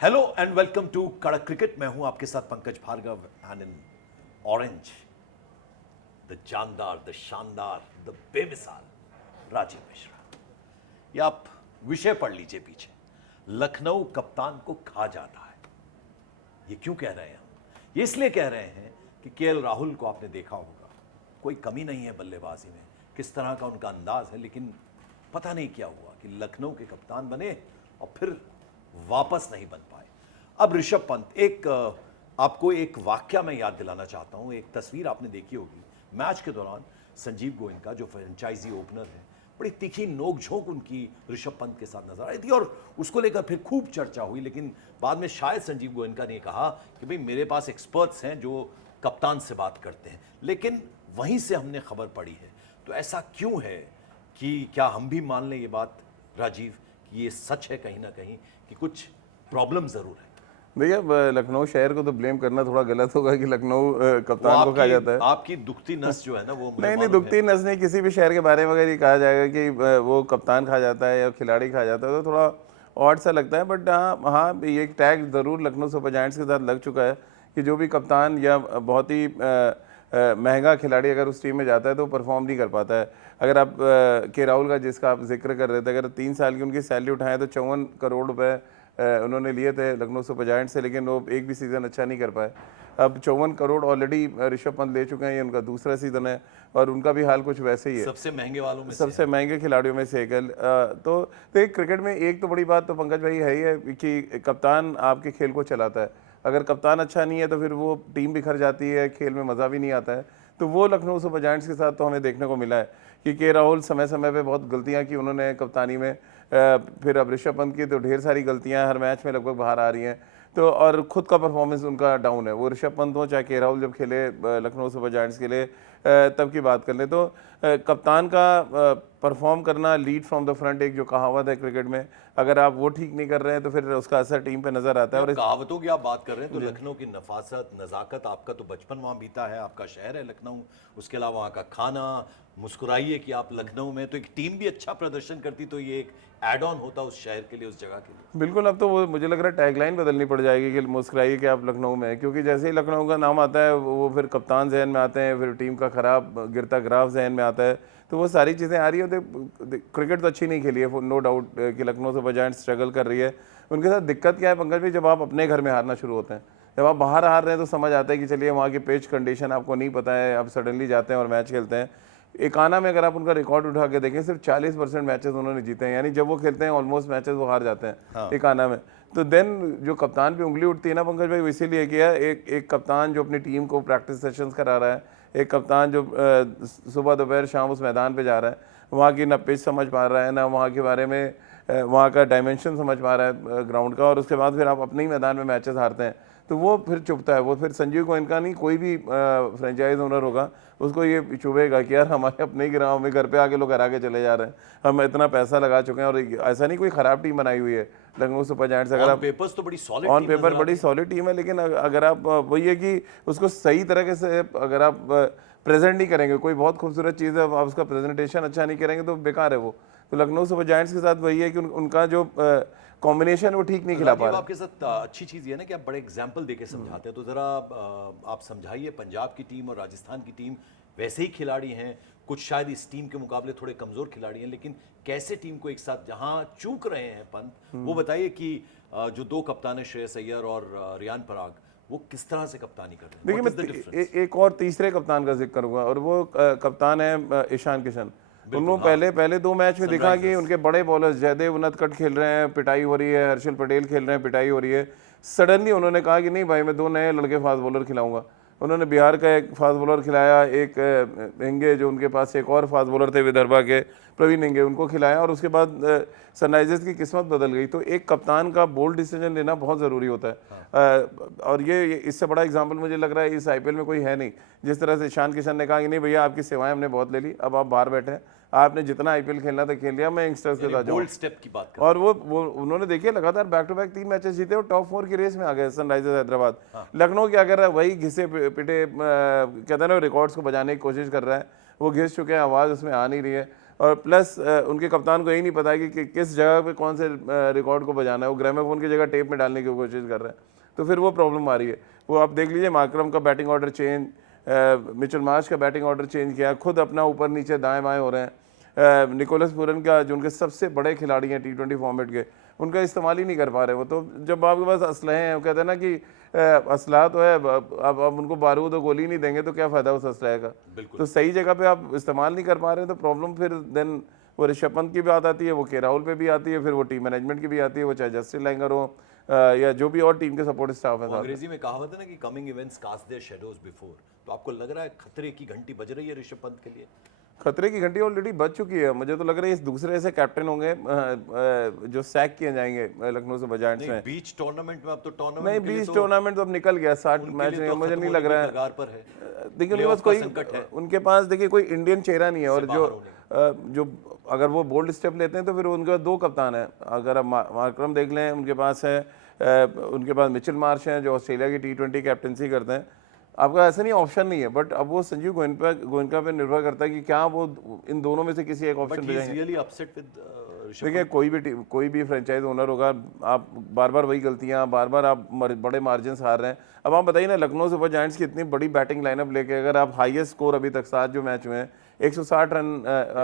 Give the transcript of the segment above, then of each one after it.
Hello and welcome to Kadak cricket. मैं हूं आपके साथ Pankaj Bhargava and in orange the जानदार, द शानदार, द बेमिसाल राजीव मिश्रा। ये आप विषय पढ़ लीजिए पीछे। लखनऊ कप्तान को खा जाता है। ये क्यों कह रहे हैं हम? ये इसलिए कह रहे हैं कि केएल राहुल को आपने देखा होगा, कोई कमी नहीं है बल्लेबाजी में, किस तरह का उनका अंदाज है, लेकिन पता नहीं क्या हुआ कि लखनऊ के कप्तान बने और फिर वापस नहीं बन पाए। अब ऋषभ पंत, आपको एक वाक्या मैं याद दिलाना चाहता हूं। एक तस्वीर आपने देखी होगी मैच के दौरान, संजीव गोयनका जो फ्रेंचाइजी ओपनर है, बड़ी तीखी नोकझोंक उनकी ऋषभ पंत के साथ नजर आई थी और उसको लेकर फिर खूब चर्चा हुई। लेकिन बाद में शायद संजीव गोयनका ने कहा कि भाई मेरे पास एक्सपर्ट्स हैं जो कप्तान से बात करते हैं, लेकिन वहीं से हमने खबर पड़ी है। तो ऐसा क्यों है कि क्या हम भी मान लें ये बात राजीव कि ये सच है कहीं ना कहीं कि कुछ प्रॉब्लम जरूर है? भैया लखनऊ शहर को तो ब्लेम करना थोड़ा गलत होगा कि लखनऊ कप्तान को कहा जाता है। आपकी दुखती नस जो है ना वो मुझे नहीं, दुखती नस नहीं। किसी भी शहर के बारे में अगर ये कहा जाएगा कि वो कप्तान खा जाता है या खिलाड़ी खा जाता है तो थोड़ा ऑड सा लगता है। बट हाँ, ये एक टैग ज़रूर लखनऊ सुपर जायंट्स के साथ लग चुका है कि जो भी कप्तान या बहुत ही महंगा खिलाड़ी अगर उस टीम में जाता है तो परफॉर्म नहीं कर पाता है। अगर आप के राहुल का जिसका आप जिक्र कर रहे थे, अगर 3 साल की उनकी सैलरी उठाएं तो 54 करोड़ रुपए उन्होंने लिए थे लखनऊ सुपर जायंट्स से, लेकिन वो एक भी सीज़न अच्छा नहीं कर पाए। अब 54 करोड़ ऑलरेडी ऋषभ पंत ले चुके हैं, ये उनका दूसरा सीज़न है और उनका भी हाल कुछ वैसे ही है। सबसे महंगे वालों में सबसे महंगे खिलाड़ियों में से एक है। तो क्रिकेट में एक तो बड़ी बात तो पंकज भाई है ही है कि कप्तान आपके खेल को चलाता है। अगर कप्तान अच्छा नहीं है तो फिर वो टीम बिखर जाती है, खेल में मज़ा भी नहीं आता है। तो वो लखनऊ सुपर जायंट्स के साथ तो हमें देखने को मिला है कि के राहुल समय समय पे बहुत गलतियां की उन्होंने कप्तानी में। फिर अब ऋषभ पंत की तो ढेर सारी गलतियां हर मैच में लगभग बाहर आ रही हैं। तो और खुद का परफॉर्मेंस उनका डाउन है। वो ऋषभ पंत हो चाहे के राहुल जब खेले लखनऊ सुपर जायंट्स के लिए तब की बात कर ले तो कप्तान का परफॉर्म करना, लीड फ्रॉम द फ्रंट, एक जो कहावत है क्रिकेट में, अगर आप वो ठीक नहीं कर रहे हैं तो फिर उसका असर टीम पे नजर आता है। और कहावतों की आप बात कर रहे हैं तो लखनऊ की नफासत, नजाकत, आपका तो बचपन वहां बीता है, आपका शहर है लखनऊ, उसके अलावा वहाँ का खाना, मुस्कुराइए कि आप लखनऊ में तो एक टीम भी अच्छा प्रदर्शन करती तो ये एक एड ऑन होता उस शहर के लिए, उस जगह के लिए। बिल्कुल, अब तो वो मुझे लग रहा है टैगलाइन बदलनी पड़ जाएगी कि मुस्कुराइए कि आप लखनऊ में हैं, क्योंकि जैसे ही लखनऊ का नाम आता है वो फिर कप्तान जहन में आते हैं, फिर टीम का खराब गिरता ग्राफ जहन में आता है। तो वो सारी चीज़ें आ रही है। क्रिकेट तो अच्छी नहीं खेली है, नो डाउट कि लखनऊ सुपर जायंट्स स्ट्रगल कर रही है। उनके साथ दिक्कत क्या है पंकज भाई, जब आप अपने घर में हारना शुरू होते हैं, जब आप बाहर हार रहे हैं तो समझ आता है कि चलिए वहाँ की पिच कंडीशन आपको नहीं पता है, आप सडनली जाते हैं और मैच खेलते हैं। एकाना में अगर आप उनका रिकॉर्ड उठा के देखें, सिर्फ 40% मैचेस उन्होंने जीते हैं, यानी जब वो खेलते हैं ऑलमोस्ट मैचेस वो हार जाते हैं। हाँ। एकाना में तो देन जो कप्तान पे उंगली उठती है ना पंकज भाई, वो इसीलिए किया एक कप्तान जो अपनी टीम को प्रैक्टिस सेशंस करा रहा है, एक कप्तान जो सुबह दोपहर शाम उस मैदान पे जा रहा है, वहाँ की ना पिच समझ पा रहा है, ना वहाँ के बारे में वहाँ का डायमेंशन समझ पा रहा है ग्राउंड का, और उसके बाद फिर आप अपने ही मैदान में मैचेस हारते हैं तो वो फिर चुभता है। वो फिर संजीव गोयनका नहीं, कोई भी फ्रेंचाइज ओनर होगा उसको ये चुभेगा कि यार हमारे अपने ही ग्राउंड में घर पे आके लोग हरा के चले जा रहे हैं, हम इतना पैसा लगा चुके हैं। और ऐसा नहीं कोई खराब टीम बनाई हुई है लखनऊ सुपर जायंट्स। अगर आप पेपर्स तो बड़ी सॉलिड, ऑन पेपर बड़ी सॉलिड टीम है, लेकिन अगर आप वही है कि उसको सही तरीके से अगर आप प्रेजेंट नहीं करेंगे, कोई बहुत खूबसूरत चीज़ है, आप उसका प्रेजेंटेशन अच्छा नहीं करेंगे तो बेकार है वो। तो लखनऊ सुपर जायंट्स के साथ वही है कि उनका जो कॉम्बिनेशन वो ठीक नहीं खिला पा रहा। आपके साथ अच्छी चीज़ ये है ना कि आप बड़े एग्जाम्पल देके समझाते हैं, तो ज़रा आप समझाइए। पंजाब की टीम और राजस्थान की टीम वैसे ही खिलाड़ी हैं, कुछ शायद इस टीम के मुकाबले थोड़े कमज़ोर खिलाड़ी हैं, लेकिन कैसे टीम को एक साथ जहां चूक रहे हैं पंत, वो बताइए कि जो 2 कप्तान है श्रेयस अय्यर और रियान पराग, वो किस तरह से कप्तानी कर रहे हैं? देखिए मैं एक और तीसरे कप्तान का जिक्र करूंगा और वो कप्तान है ईशान किशन। उन्होंने पहले 2 मैच में देखा कि उनके बड़े बॉलर्स जयदेव उनदकट खेल रहे हैं, पिटाई हो रही है, हर्षल पटेल खेल रहे हैं, पिटाई हो रही है। सडनली उन्होंने कहा कि नहीं भाई, मैं 2 नए लड़के फास्ट बॉलर खिलाऊंगा। उन्होंने बिहार का एक फास्ट बॉलर खिलाया, एक हिंगे जो उनके पास एक और फास्ट बॉलर थे विदर्भा के प्रवीण हिंगे, उनको खिलाया, और उसके बाद सनराइजर्स की किस्मत बदल गई। तो एक कप्तान का बोल्ड डिसीजन लेना बहुत ज़रूरी होता है। और ये इससे बड़ा एग्जांपल मुझे लग रहा है इस आईपीएल में कोई है नहीं। जिस तरह से ईशान किशन ने कहा कि नहीं भैया, आपकी सेवाएं हमने बहुत ले ली, अब आप बाहर बैठे हैं, आपने जितना आईपीएल खेलना था खेल लिया, मैं यंगस्टर्स के साथ जाऊँ। स्टेप की बात कर। और वो उन्होंने देखिए लगातार बैक टू बैक 3 मैचेस जीते और टॉप 4 की रेस में आ गए सनराइजर्स हैदराबाद। लखनऊ क्या कर रहा है, वही घिसे पिटे कहते हैं ना, रिकॉर्ड्स को बजाने की कोशिश कर रहा है। वो घिस चुके हैं, आवाज़ उसमें आ नहीं रही है। और प्लस उनके कप्तान को यही नहीं पता कि किस जगह पे कौन से रिकॉर्ड को बजाना है। वो ग्रामोफोन की जगह टेप में डालने की कोशिश कर रहे हैं, तो फिर वो प्रॉब्लम आ रही है। वो आप देख लीजिए, मार्करम का batting order change, Mitchell Marsh का बैटिंग ऑर्डर चेंज किया, खुद अपना ऊपर नीचे दाएं बाएं हो रहे हैं। निकोलस पूरन का, जो उनके सबसे बड़े खिलाड़ी हैं T20 फॉर्मेट के, उनका इस्तेमाल ही नहीं कर पा रहे वो। तो जब आपके पास असलहे हैं, वो कहते हैं ना कि असलहा तो है, अब उनको बारूद और गोली नहीं देंगे तो क्या फ़ायदा उस असलहे का। तो सही जगह पे आप इस्तेमाल नहीं कर पा रहे तो प्रॉब्लम फिर देन वो ऋषभ पंत की बात आती है, वो के राहुल पे भी आती है, फिर वो टीम मैनेजमेंट की भी आती है, वो चाहे जस्टिन लैंगर हो या जो भी और टीम के सपोर्ट स्टाफ है। अंग्रेजी में कहावत है ना कि coming events cast their shadows before. तो आपको लग रहा है खतरे की घंटी बज रही है ऋषभ पंत के लिए? खतरे की घंटी ऑलरेडी बज चुकी है। मुझे तो लग रहा है इस दूसरे ऐसे कैप्टन होंगे जो सैक किए जाएंगे लखनऊ से जायंट्स में। बीच टूर्नामेंट में अब तो टूर्नामेंट नहीं, बीच टूर्नामेंट तो अब निकल गया, 60 मैच में, मुझे नहीं लग रहा है। देखिए उनके पास कोई, उनके पास देखिए कोई इंडियन चेहरा नहीं है। और जो अगर वो बोल्ड स्टेप लेते हैं तो फिर उनके पास 2 कप्तान है। अगर आप मार्करम देख लें, उनके पास है, उनके पास मिचेल मार्श हैं जो ऑस्ट्रेलिया की T20 कैप्टनसी करते हैं। आपका ऐसा नहीं ऑप्शन नहीं है, बट अब वो संजीव गोयनका पे निर्भर करता है कि क्या वो इन दोनों में से किसी एक ऑप्शन पे जाएंगे। देखिए कोई भी फ्रेंचाइज ओनर होगा, आप बार बार वही गलतियां, बार बार आप बड़े मार्जिन हार रहे हैं। अब आप बताइए ना, लखनऊ सुपर जायंट्स की इतनी बड़ी बैटिंग लाइनअप लेके अगर आप हाईएस्ट स्कोर अभी तक 7 जो मैच हुए हैं 160 रन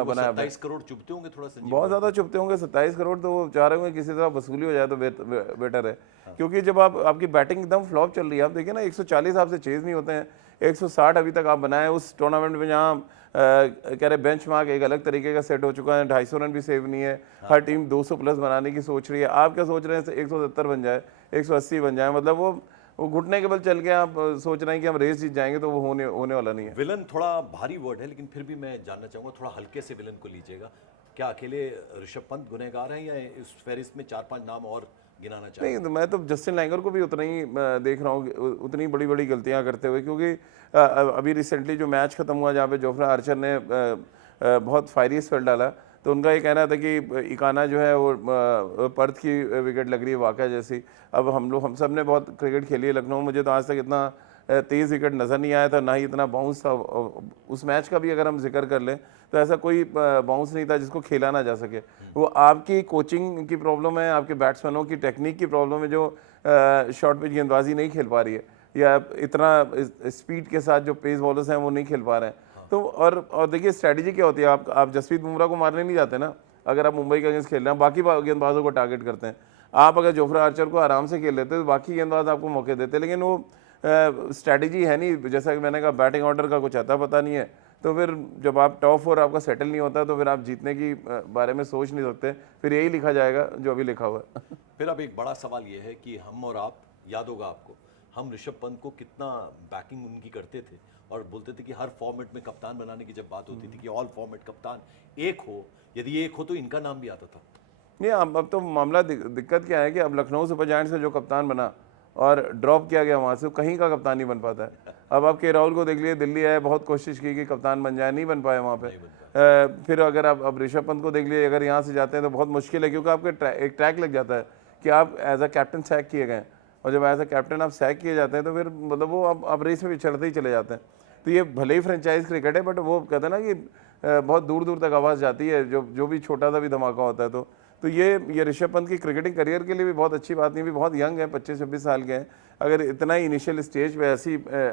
बनाया, 27 करोड़ चुभते होंगे थोड़ा सा, बहुत ज़्यादा चुभते होंगे। 27 करोड़ तो वो चाह रहे होंगे किसी तरह वसूली हो जाए तो बेटर है। क्योंकि जब आपकी बैटिंग एकदम फ्लॉप चल रही है, आप देखिए ना 140 आपसे चेज नहीं होते हैं, 160 अभी तक आप बनाए उस टूर्नामेंट में जहाँ कह रहे बेंचमार्क एक अलग तरीके का सेट हो चुका है, 250 रन भी सेव नहीं है। हर टीम 200 प्लस बनाने की सोच रही है। आप क्या सोच रहे हैं 170 बन जाए, 180 बन जाए, मतलब वो घुटने के बल चल के आप सोच रहे हैं कि हम रेस जीत जाएंगे, तो वो होने वाला नहीं है। विलन थोड़ा भारी वर्ड है, लेकिन फिर भी मैं जानना चाहूंगा, थोड़ा हल्के से विलन को लीजिएगा। क्या अकेले ऋषभ पंत गुनहगार हैं या इस फहरिस्त में 4-5 नाम और गिनाना चाहिए? नहीं, तो मैं तो जस्टिन लैंगर को भी उतना ही देख रहा हूँ, उतनी बड़ी बड़ी गलतियाँ करते हुए। क्योंकि अभी रिसेंटली जो मैच खत्म हुआ जहाँ पे जोफ्रा आर्चर ने बहुत फायरी स्पेल डाला, तो उनका ये कहना था कि इकाना जो है वो पर्थ की विकेट लग रही है वाक़या जैसी। अब हम सब ने बहुत क्रिकेट खेली है लखनऊ, मुझे तो आज तक इतना तेज़ विकेट नज़र नहीं आया था, ना ही इतना बाउंस था। उस मैच का भी अगर हम जिक्र कर लें तो ऐसा कोई बाउंस नहीं था जिसको खेला ना जा सके। वो आपकी कोचिंग की प्रॉब्लम है, आपके बैट्समैनों की टेक्निक की प्रॉब्लम है, जो शॉर्ट पिच गेंदबाजी नहीं खेल पा रही है, या इतना स्पीड के साथ जो पेस बॉलर्स हैं वो नहीं खेल पा रहे हैं। तो और देखिए स्ट्रैटेजी क्या होती है, आप जसप्रीत बुमराह को मारने नहीं जाते ना, अगर आप मुंबई के अगेंस्ट खेल रहे हैं, बाकी गेंदबाजों को टारगेट करते हैं। आप अगर जोफ्रा आर्चर को आराम से खेल लेते तो बाकी गेंदबाज आपको मौके देते, लेकिन वो स्ट्रैटेजी है नहीं। जैसा कि मैंने कहा, बैटिंग ऑर्डर का कुछ आता पता नहीं है, तो फिर जब आप टॉप 4 आपका सेटल नहीं होता तो फिर आप जीतने की बारे में सोच नहीं सकते, फिर यही लिखा जाएगा जो अभी लिखा हुआ है। फिर अब एक बड़ा सवाल ये है कि हम और आप, याद होगा आपको, हम ऋषभ पंत को कितना बैकिंग उनकी करते थे और बोलते थे कि हर फॉर्मेट में कप्तान बनाने की जब बात होती थी कि ऑल फॉर्मेट कप्तान एक हो, यदि एक हो तो इनका नाम भी आता था। नहीं, अब तो मामला दिक्कत क्या है कि अब लखनऊ सुपर जायंट्स का जो कप्तान बना और ड्रॉप किया गया वहाँ से, कहीं का कप्तान नहीं बन पाता है। अब आप के राहुल को देख लिए, दिल्ली आए, बहुत कोशिश की कि कप्तान बन जाए, नहीं बन पाए वहाँ पे। फिर अगर आप अब ऋषभ पंत को देख लिए, अगर यहाँ से जाते हैं तो बहुत मुश्किल है, क्योंकि आपके एक ट्रैक लग जाता है कि आप एज अ कैप्टन सैक किए गए, और जब एज अ कैप्टन आप सैक किए जाते हैं तो फिर मतलब वो आप रेस में चढ़ते ही चले जाते हैं। तो ये भले ही फ्रेंचाइज क्रिकेट है, बट वो कहते हैं ना कि बहुत दूर दूर तक आवाज़ जाती है जो भी छोटा सा भी धमाका होता है। तो ये ऋषभ पंत की क्रिकेटिंग करियर के लिए भी बहुत अच्छी बात नहीं, भी बहुत यंग है, 25-26 साल के हैं। अगर इतना ही इनिशियल स्टेज पे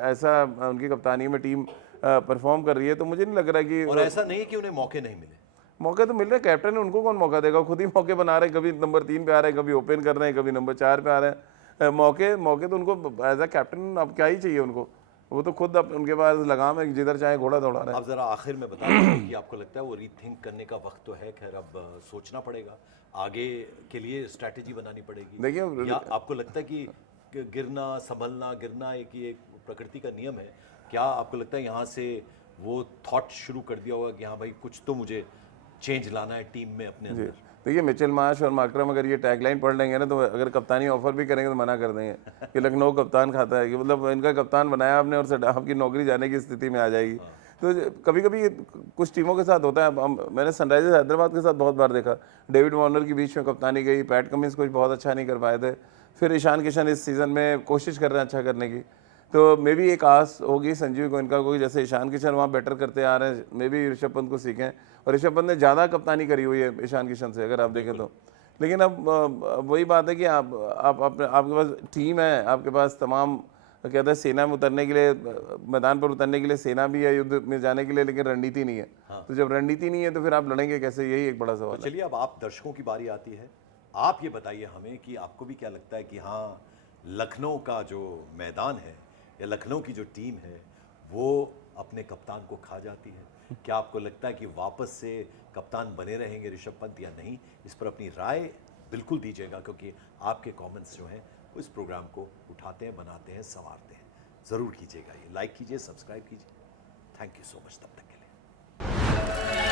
ऐसा उनकी कप्तानी में टीम परफॉर्म कर रही है, तो मुझे नहीं लग रहा कि, और ऐसा नहीं कि उन्हें मौके नहीं मिले, मौके तो मिल रहे हैं। कैप्टन है, उनको कौन मौका देगा? खुद ही मौके बना रहे हैं, कभी नंबर 3 पे आ रहे हैं, कभी ओपन कर रहे हैं, कभी नंबर 4 पे आ रहे हैं। मौके तो उनको एज अ कैप्टन अब क्या ही चाहिए उनको, वो तो खुद उनके पास लगाम है, जिधर चाहे घोड़ा दौड़ा रहे हैं। अब जरा आखिर में बता दीजिए कि आपको लगता है वो रीथिंक करने का वक्त तो है, खैर अब सोचना पड़ेगा, आगे के लिए स्ट्रैटेजी बनानी पड़ेगी। देखिए, या आपको लगता है कि गिरना संभलना, गिरना एक प्रकृति का नियम है, क्या आपको लगता है यहाँ से वो थॉट शुरू कर दिया होगा कि हाँ भाई कुछ तो मुझे चेंज लाना है टीम में अपने अंदर? देखिए, मिचेल मार्श और मार्करम अगर ये टैगलाइन पढ़ लेंगे ना, तो अगर कप्तानी ऑफर भी करेंगे तो मना कर देंगे कि लखनऊ कप्तान खाता है, कि मतलब इनका कप्तान बनाया आपने और आपकी नौकरी जाने की स्थिति में आ जाएगी। तो कभी कभी कुछ टीमों के साथ होता है। मैंने सनराइजर्स हैदराबाद के साथ बहुत बार देखा, डेविड वार्नर की बीच में कप्तानी गई, पैट कमिंस कुछ बहुत अच्छा नहीं कर पाए थे, फिर ईशान किशन इस सीज़न में कोशिश कर रहे हैं अच्छा करने की, तो मे भी एक आस होगी संजीव गोयनका को कि जैसे ईशान किशन वहाँ बेटर करते आ रहे हैं, मे भी ऋषभ पंत को सीखें। और ऋषभ पंत ने ज़्यादा कप्तानी करी हुई है ईशान किशन से अगर आप देखें तो। लेकिन अब वही बात है कि आपके पास टीम है, आपके पास तमाम कहते हैं सेना में उतरने के लिए, मैदान पर उतरने के लिए सेना भी है युद्ध में जाने के लिए, लेकिन रणनीति नहीं है। तो जब रणनीति नहीं है तो फिर आप लड़ेंगे कैसे, यही एक बड़ा सवाल है। चलिए अब आप दर्शकों की बारी आती है। आप ये बताइए हमें कि आपको भी क्या लगता है कि हाँ, लखनऊ का जो मैदान है या लखनऊ की जो टीम है वो अपने कप्तान को खा जाती है? क्या आपको लगता है कि वापस से कप्तान बने रहेंगे ऋषभ पंत या नहीं? इस पर अपनी राय बिल्कुल दीजिएगा, क्योंकि आपके कमेंट्स जो हैं वो इस प्रोग्राम को उठाते हैं, बनाते हैं, संवारते हैं। ज़रूर कीजिएगा, ये लाइक कीजिए, सब्सक्राइब कीजिए। थैंक यू सो मच तब तक के लिए।